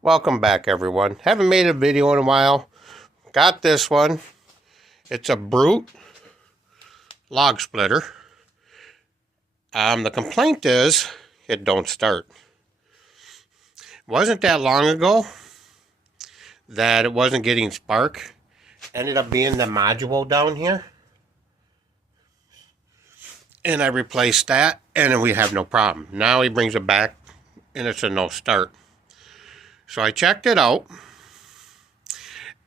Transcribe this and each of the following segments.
Welcome back, everyone. Haven't made a video in a while. Got this one. It's a Brute log splitter. The complaint is it don't start. It wasn't that long ago that it wasn't getting spark. Ended up being the module down here. And I replaced that, and then we have no problem. Now he brings it back, and it's a no start. So I checked it out,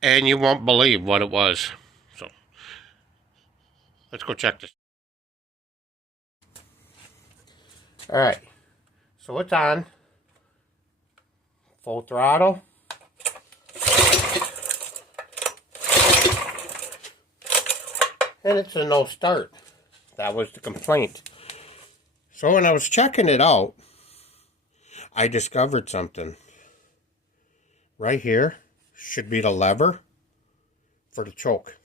and you won't believe what it was. So let's go check this. Alright, so it's on full throttle. And it's a no start. That was the complaint. So when I was checking it out, I discovered something. Right here should be the lever for the choke.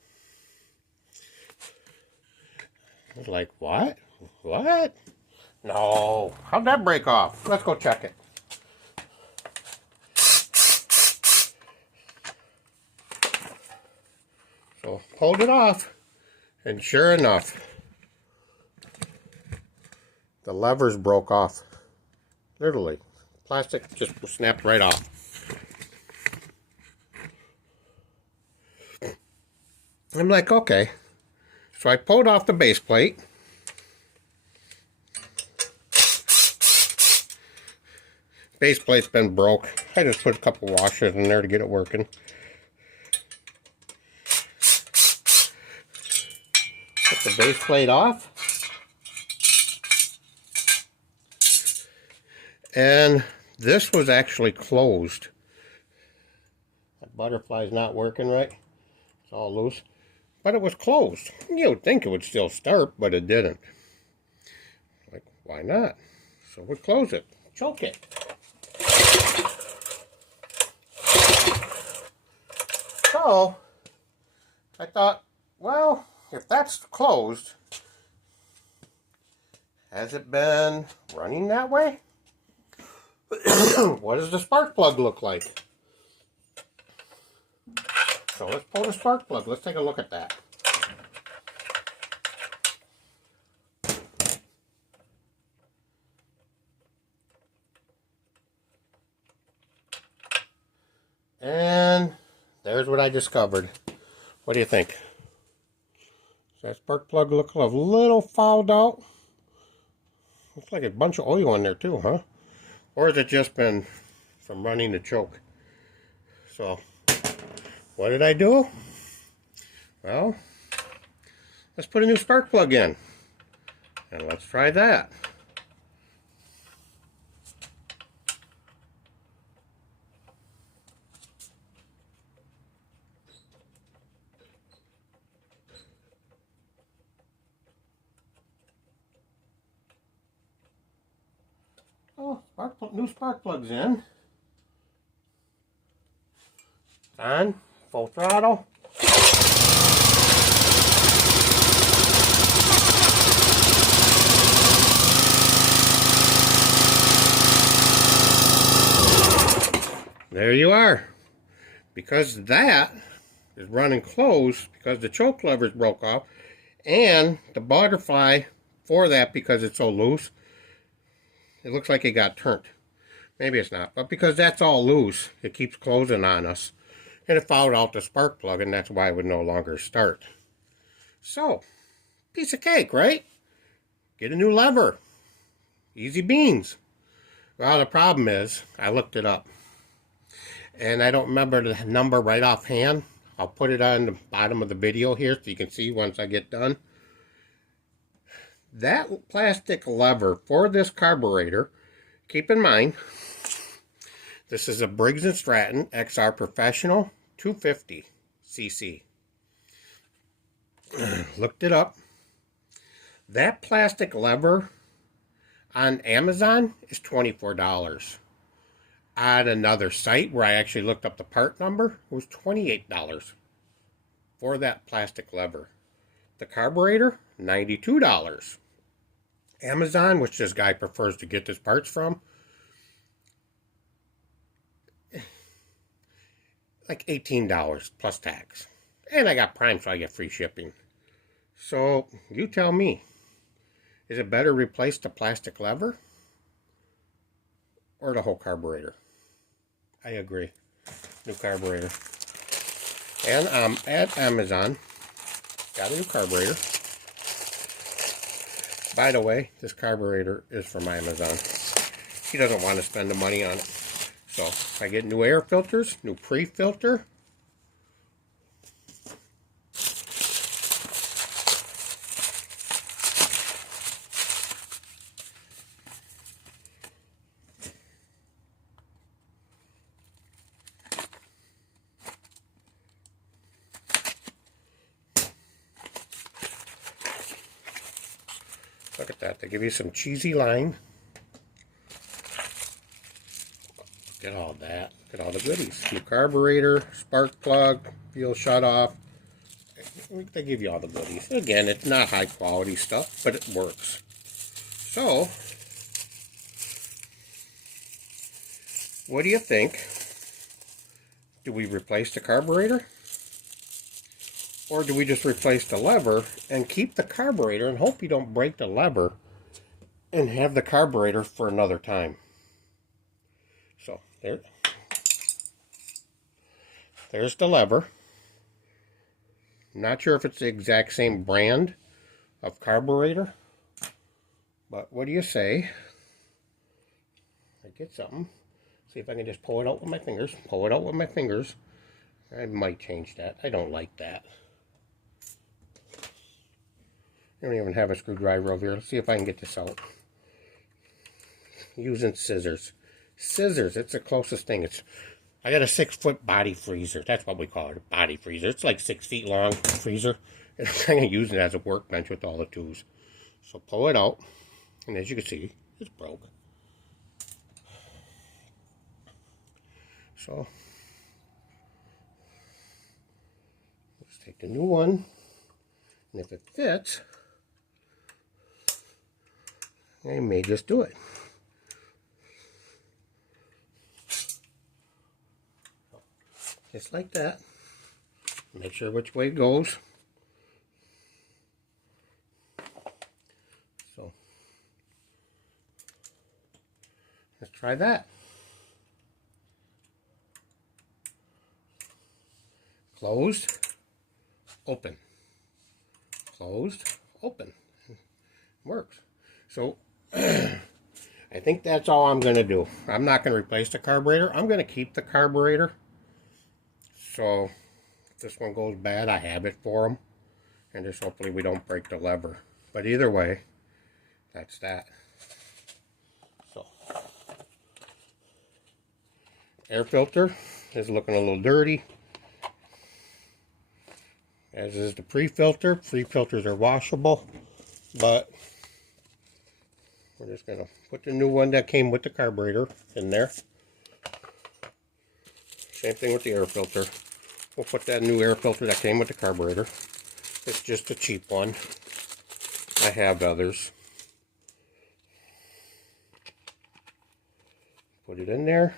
I was like, what? What? No. How'd that break off? Let's go check it. So pulled it off, and sure enough, the levers broke off. Literally. Plastic just snapped right off. I'm like, okay. So I pulled off the base plate. Base plate's been broke. I just put a couple washers in there to get it working. Put the base plate off. And this was actually closed. That butterfly's not working right. It's all loose. But it was closed. You would think it would still start, but it didn't. Like, why not? So we'll close it. Choke it. So, I thought, well, if that's closed, has it been running that way? What does the spark plug look like? So let's pull the spark plug. Let's take a look at that. And there's what I discovered. What do you think? Does that spark plug look a little fouled out? Looks like a bunch of oil in there too, huh? Or has it just been from running the choke? So, what did I do? Well, let's put a new spark plug in. And let's try that. Oh, new spark plug's in. On, full throttle. There you are. Because that is running closed because the choke levers broke off, and the butterfly for that, because it's so loose, it looks like it got turned. Maybe it's not, but because that's all loose, it keeps closing on us. And it fouled out the spark plug, and that's why it would no longer start. So, piece of cake, right? Get a new lever. Easy beans. Well, the problem is, I looked it up. And I don't remember the number right offhand. I'll put it on the bottom of the video here so you can see once I get done. That plastic lever for this carburetor, keep in mind, this is a Briggs and Stratton XR Professional 250 cc. Looked it up. That plastic lever on Amazon is $24. On another site where I actually looked up the part number, it was $28 for that plastic lever. The carburetor, $92. Amazon, which this guy prefers to get his parts from, like $18 plus tax. And I got Prime, so I get free shipping. So, you tell me, is it better to replace the plastic lever or the whole carburetor? I agree. New carburetor. And at Amazon, got a new carburetor. By the way, this carburetor is from Amazon. He doesn't want to spend the money on it. So, I get new air filters, new pre-filter. Look at that. They give you some cheesy line. Look at all that. Look at all the goodies. New carburetor, spark plug, fuel shut off. They give you all the goodies. Again, it's not high quality stuff, but it works. So, what do you think? Do we replace the carburetor? Or do we just replace the lever and keep the carburetor and hope you don't break the lever and have the carburetor for another time? So, there's the lever. Not sure if it's the exact same brand of carburetor, but what do you say? I get something. See if I can just pull it out with my fingers. Pull it out with my fingers. I might change that. I don't like that. I don't even have a screwdriver over here. Let's see if I can get this out. Using scissors. Scissors, it's the closest thing. I got a 6-foot body freezer. That's what we call it, a body freezer. It's like 6 feet long freezer. And I'm kind of using it as a workbench with all the tools. So pull it out. And as you can see, it's broke. So, let's take the new one. And if it fits, I may just do it. Just like that. Make sure which way it goes. So, let's try that. Closed, open. Closed, open. Works. So, I think that's all I'm going to do. I'm not going to replace the carburetor. I'm going to keep the carburetor. So, if this one goes bad, I have it for them. And just hopefully we don't break the lever. But either way, that's that. So, air filter is looking a little dirty. As is the pre-filter. Pre-filters are washable. But we're just going to put the new one that came with the carburetor in there. Same thing with the air filter. We'll put that new air filter that came with the carburetor. It's just a cheap one. I have others. Put it in there.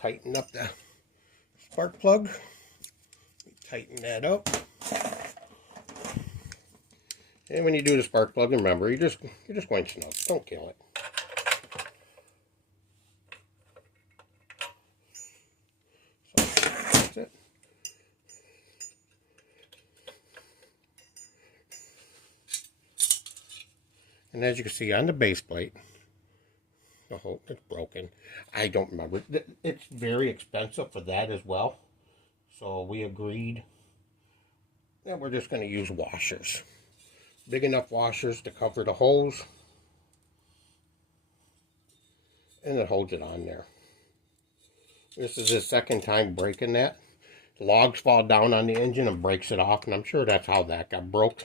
Tighten up the spark plug. Tighten that up. And when you do the spark plug, remember, you're just going snug. Don't kill it. So, that's it. And as you can see on the base plate, the whole it's broken. I don't remember. It's very expensive for that as well. So we agreed that we're just going to use washers. Big enough washers to cover the holes. And it holds it on there. This is the second time breaking that. The logs fall down on the engine and breaks it off. And I'm sure that's how that got broke.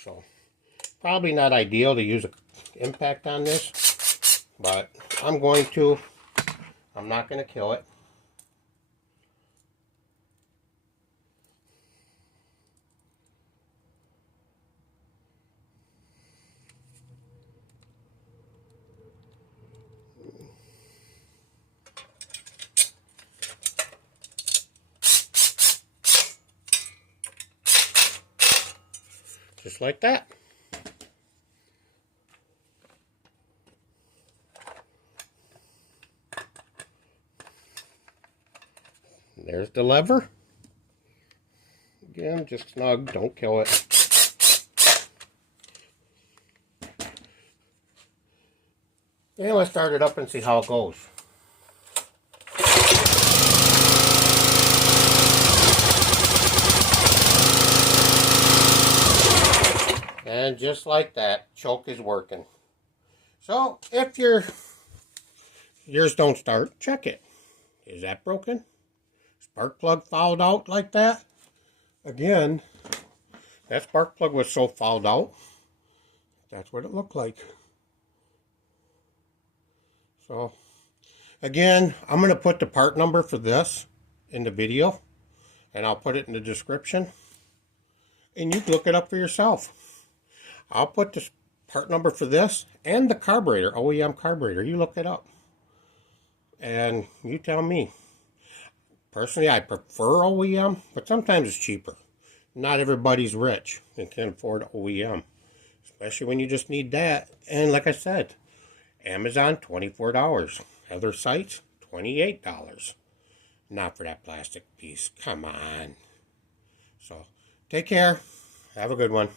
So, probably not ideal to use an impact on this. But I'm going to. I'm not going to kill it. Just like that. There's the lever. Again, just snug, don't kill it. And let's start it up and see how it goes. And just like that, choke is working. So if yours don't start, check it. Is that broken? Spark plug fouled out like that? Again, that spark plug was so fouled out. That's what it looked like. So, again, I'm going to put the part number for this in the video. And I'll put it in the description. And you can look it up for yourself. I'll put the part number for this and the carburetor, OEM carburetor. You look it up. And you tell me. Personally, I prefer OEM, but sometimes it's cheaper. Not everybody's rich and can afford OEM. Especially when you just need that. And like I said, Amazon, $24. Other sites, $28. Not for that plastic piece. Come on. So, take care. Have a good one.